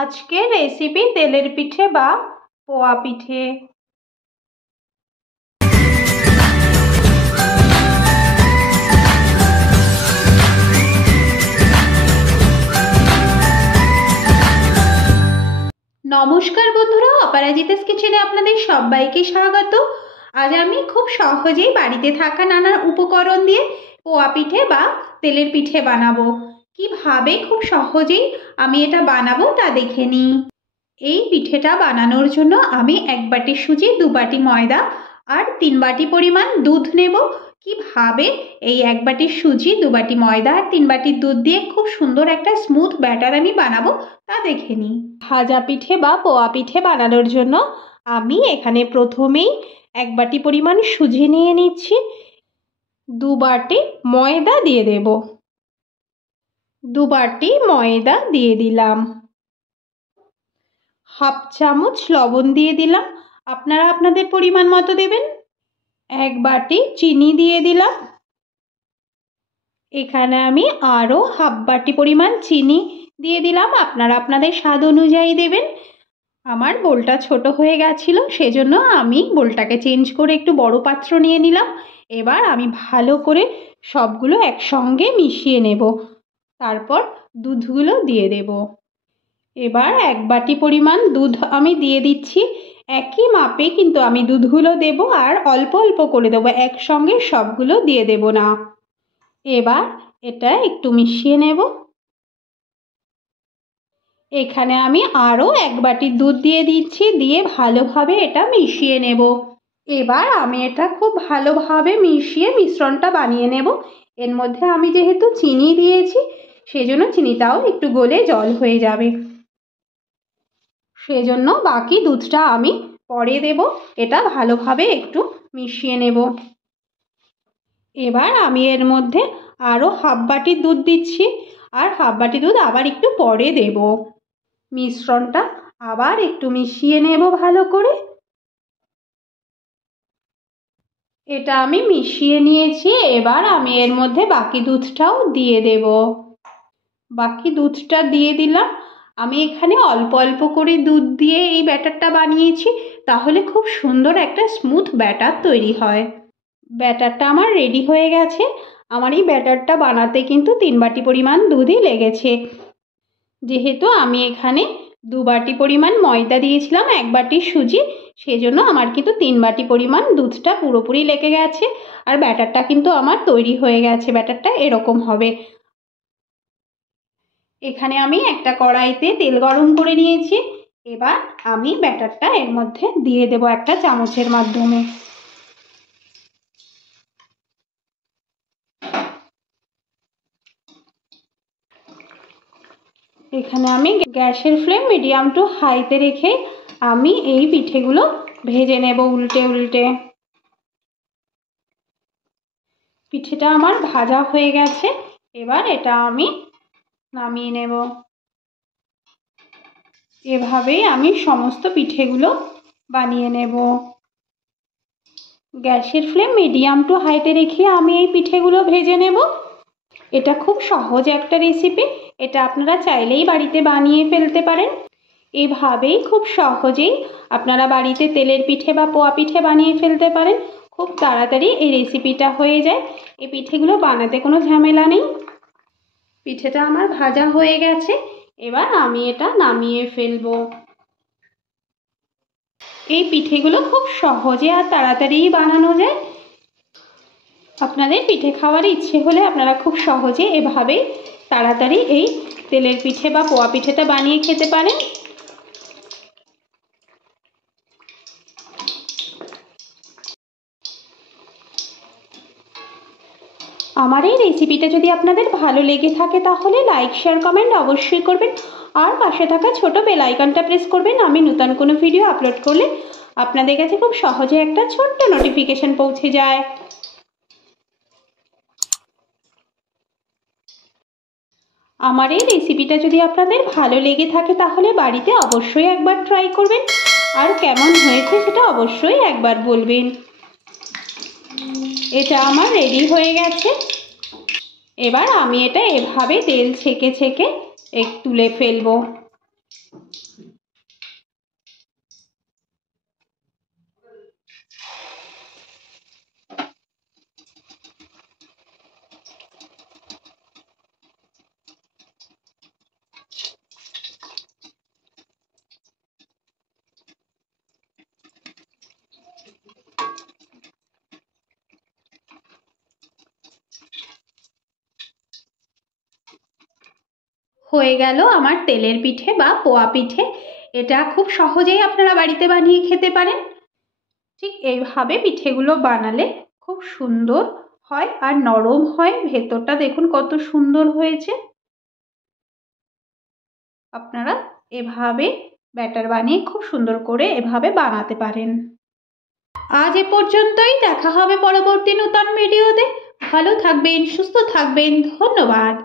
আজকের রেসিপি তেলের পিঠে বা পোয়া পিঠে। নমস্কার বন্ধুরা, অপরাজিতাস কিচেনে আপনাদের সবাইকে স্বাগত। আজ আমি খুব সহজেই বাড়িতে থাকা নানা উপকরণ দিয়ে পোয়া পিঠে বা তেলের পিঠে বানাবো। কিভাবে খুব সহজেই আমি এটা বানাবো তা দেখে নিই। এই পিঠেটা বানানোর জন্য আমি 1 বাটি সুজি, 2 বাটি ময়দা আর 3 বাটি পরিমাণ দুধ নেব। কিভাবে এই 1 বাটি সুজি, 2 বাটি ময়দা আর 3 বাটি দুধ দিয়ে খুব সুন্দর একটা স্মুথ ব্যাটার আমি বানাবো তা দেখে নিই। ভাজা পিঠে বা পোয়া পিঠে বানানোর জন্য আমি এখানে প্রথমেই 1 বাটি পরিমাণ সুজি নিয়ে নিচ্ছি। 2 বাটি ময়দা দিয়ে দেব। 2 বাটি ময়দা দিয়ে দিলাম। হাফ চামচ লবণ দিয়ে দিলাম, আপনারা আপনাদের পরিমাণ মতো দেবেন। 1 বাটি চিনি দিয়ে দিলাম। এখানে আমি আরও হাফ বাটি পরিমাণ চিনি দিয়ে দিলাম, আপনারা আপনাদের স্বাদ অনুযায়ী দেবেন। আমার বোলটা ছোট হয়ে গেছিল, সেজন্য আমি বোলটাকে চেঞ্জ করে একটু বড় পাত্র নিয়ে নিলাম। এবার আমি ভালো করে সবগুলো একসঙ্গে মিশিয়ে নেব, তারপর দুধগুলো দিয়ে দেব। এবার 1 বাটি পরিমাণ দুধ আমি দিয়ে দিচ্ছি। একই মাপে কিন্তু আমি দুধগুলো দেব আর অল্প অল্প করে দেবো, একসঙ্গে সবগুলো দিয়ে দেব না। এবার এটা একটু মিশিয়ে নেব। এখানে আমি আরও 1 বাটি দুধ দিয়ে দিচ্ছি, দিয়ে ভালোভাবে এটা মিশিয়ে নেব। এবার আমি এটা খুব ভালোভাবে মিশিয়ে মিশ্রণটা বানিয়ে নেব। এর মধ্যে আমি যেহেতু চিনি দিয়েছি, সেজন্য চিনিটাও একটু গলে জল হয়ে যাবে, সেজন্য বাকি দুধটা আমি পরে দেব। এটা ভালোভাবে একটু মিশিয়ে নেব। এবার আমি এর মধ্যে আরও হাফ বাটি দুধ দিচ্ছি, আর হাফ বাটি দুধ আবার একটু পরে দেব। মিশ্রণটা আবার একটু মিশিয়ে নেব ভালো করে। এটা আমি মিশিয়ে নিয়েছি। এবার আমি এর মধ্যে বাকি দুধটাও দিয়ে দেব। বাকি দুধটা দিয়ে দিলাম। আমি এখানে অল্প অল্প করে দুধ দিয়ে এই ব্যাটারটা বানিয়েছি, তাহলে খুব সুন্দর একটা স্মুথ ব্যাটার তৈরি হয়। ব্যাটারটা আমার রেডি হয়ে গেছে। আমার এই ব্যাটারটা বানাতে কিন্তু 3 বাটি পরিমাণ দুধই লেগেছে। যেহেতু আমি এখানে 2 বাটি পরিমাণ ময়দা দিয়েছিলাম, 1 বাটি সুজি, সেজন্য আমার কিন্তু 3 বাটি পরিমাণ দুধটা পুরোপুরি লেগে গেছে। আর ব্যাটারটা কিন্তু আমার তৈরি হয়ে গেছে। ব্যাটারটা এরকম হবে। এখানে আমি একটা কড়াইতে তেল গরম করে নিয়েছি। এবার আমি ব্যাটারটা এর মধ্যে দিয়ে দেব একটা চামচের মাধ্যমে। এখানে আমি গ্যাসের ফ্লেম মিডিয়াম টু হাইতে রেখে আমি এই পিঠেগুলো ভেজে নেব উল্টে উল্টে। পিঠেটা আমার ভাজা হয়ে গেছে। এবার এটা আমি নামিয়ে নেব। এভাবেই আমি সমস্ত পিঠেগুলো বানিয়ে নেব। গ্যাসের ফ্লেম মিডিয়াম টু হাইতে রেখে আমি এই পিঠেগুলো ভেজে নেব। এটা খুব সহজ একটা রেসিপি, এটা আপনারা চাইলেই বাড়িতে বানিয়ে ফেলতে পারেন। এভাবেই খুব সহজেই আপনারা বাড়িতে তেলের পিঠে বা পোয়া পিঠে বানিয়ে ফেলতে পারেন। খুব তাড়াতাড়ি এই রেসিপিটা হয়ে যায়। এই পিঠেগুলো বানাতে কোনো ঝামেলা নেই। পিঠেটা আমার ভাজা হয়ে গেছে। এবার আমি এটা নামিয়ে ফেলবো। এই পিঠেগুলো খুব সহজে আর তাড়াতাড়িই বানানো যায়। আপনাদের পিঠে খাওয়ার ইচ্ছে হলে আপনারা খুব সহজে এভাবেই তাড়াতাড়ি এই তেলের পিঠে বা পোয়া পিঠেটা বানিয়ে খেতে পারেন। আমার এই রেসিপিটা যদি আপনাদের ভালো লেগে থাকে তাহলে লাইক, শেয়ার, কমেন্ট অবশ্যই করবেন। আর পাশে থাকা ছোট বেল আইকনটা প্রেস করবেন। আমি নতুন কোনো ভিডিও আপলোড করলে আপনাদের কাছে খুব সহজে একটা ছোট্ট নোটিফিকেশন পৌঁছে যায়। আমার এই রেসিপিটা যদি আপনাদের ভালো লেগে থাকে তাহলে বাড়িতে অবশ্যই একবার ট্রাই করবেন, আর কেমন হয়েছে সেটা অবশ্যই একবার বলবেন। এটা আমার রেডি হয়ে গেছে। এবার আমি এটা এভাবে তেল ছেঁকে ছেঁকে তুলে ফেলবো। হয়ে গেল আমার তেলের পিঠে বা পোয়া পিঠে। এটা খুব সহজেই আপনারা বাড়িতে বানিয়ে খেতে পারেন। ঠিক এইভাবে পিঠেগুলো বানালে খুব সুন্দর হয় আর নরম হয়, ভেতরটা দেখুন কত সুন্দর হয়েছে। আপনারা এভাবে ব্যাটার বানিয়ে খুব সুন্দর করে এভাবে বানাতে পারেন। আজ এ পর্যন্তই, দেখা হবে পরবর্তী নতুন ভিডিওতে। ভালো থাকবেন, সুস্থ থাকবেন, ধন্যবাদ।